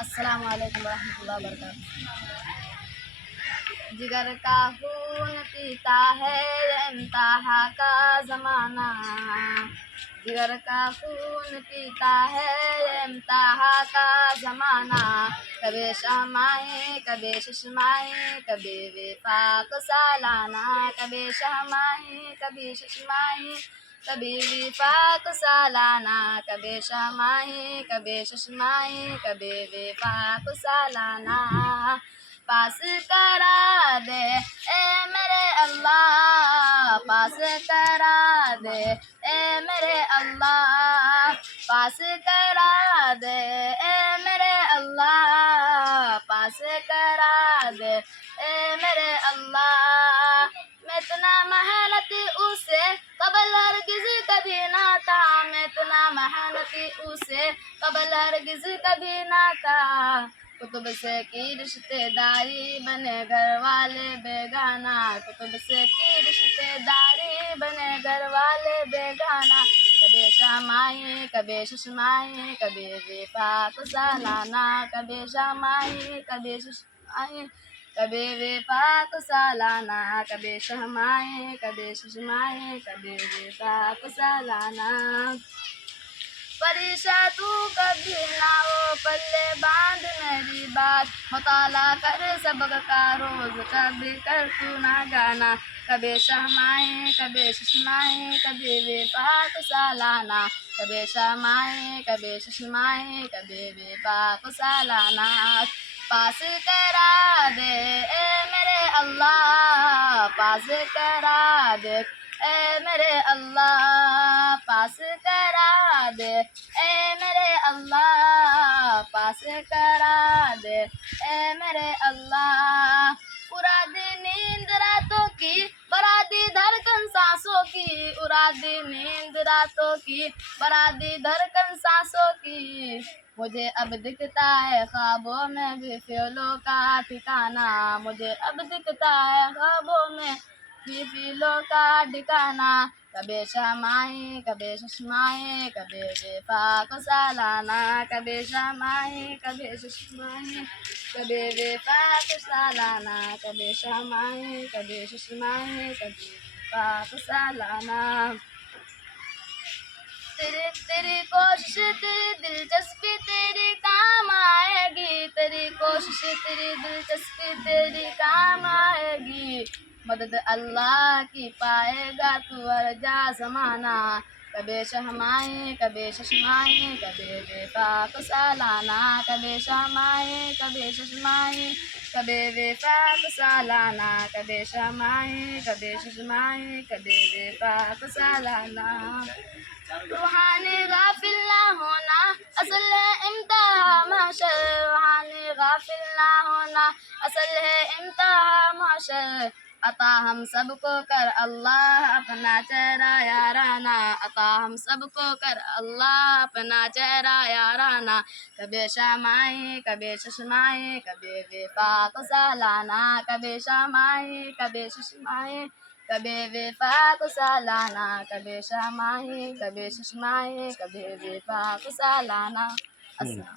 अस्सलाम वालेकुम रहमतुल्लाहि व बरकातहू। जिगर का खून पीता है ये इम्तिहा का ज़माना। जिगर का खून पीता है ये इम्तिहा का ज़माना। कभी शहमाए कभी शशमाए कभी विफाक सालाना। कभी शहमाए कभी शशमाए कभी विफाक सालाना। कभी शहमाए कभी शशमाए कभी विफाक सालाना। पास करा दे ए मेरे अल्लाह, पास करा दे ए मेरे अल्लाह, पास करा दे ए मेरे अल्लाह, पास करा दे ए मेरे अल्लाह। मैं इतना मेहनती उसे कबल हरगिज़ कभी ना था। मैं इतना मेहनती उसे कबल हरगिज़ कभी ना था। कुतुब से की रिश्तेदारी बने घर वाले बेगाना। कुतुब से की रिश्तेदारी बने घर वाले बेगाना। कभी शमाए कभी शशमाए कभी विफाक सालाना। कभी शमाए कभी शशमाए कभी विफाक सालाना। कभी शमाए कभी शशमाए कभी विफाक सालाना। परीक्षा तू कभी ना हो पल्ले बांध मेरी बात। मुताला कर सबक का रोज कभी कर तू ना गाना। कभी शहमाए कभी शशमाए कभी विफाक सालाना। कभी शहमाए कभी शशमाए कभी विफाक सालाना। पास करा दे ए मेरे अल्लाह, पास करा दे ए मेरे अल्लाह, पास करा दे ए मेरे अल्लाह, पास करा दे ए मेरे अल्लाह। उड़ा दी नींद रातों की बरा दी धड़कन सांसों की। उड़ा दी नींद रातों की बरा दी धड़कन सांसों की। मुझे अब दिखता है ख्वाबों में भी फिलों का ठिकाना। मुझे अब दिखता है ख्वाबों में भी फिलों का ठिकाना। कभी शमाए कभी शशमाए कभी विफाक सालाना। कभी शमाए कभी शशमाए कभी विफाक सालाना। कभी शमाए कभी शशमाए कभी विफाक सालाना। तेरी तेरी कोशिश तेरी दिलचस्पी तेरी काम आएगी। तेरी कोशिश तेरी दिलचस्पी तेरी काम आएगी। मदद अल्लाह की पाएगा तू हर जा ज़माना। कभी शहमाए कभी शशमाए कभी विफाक सालाना। कभी शहमाए कभी शशमाए कभी विफाक सालाना। कभी शहमाए कभी शशमाए कभी विफाक सालाना। रूहानी गाफिल ना होना असल है इम्तिहा महशर। रूहानी गाफिल ना होना असल है इम्तिहा महशर। अता हम सबको कर अल्लाह अपना चेहरा याराना। अता हम सबको कर अल्लाह अपना चेहरा याराना। कभी शमाए कभी शशमाए कभी विफाक सालाना। कभी शमाए कभी शशमाए कभी विफाक सालाना। कभी शमाए कभी शशमाए कभी विफाक सालाना। अस्सलाम।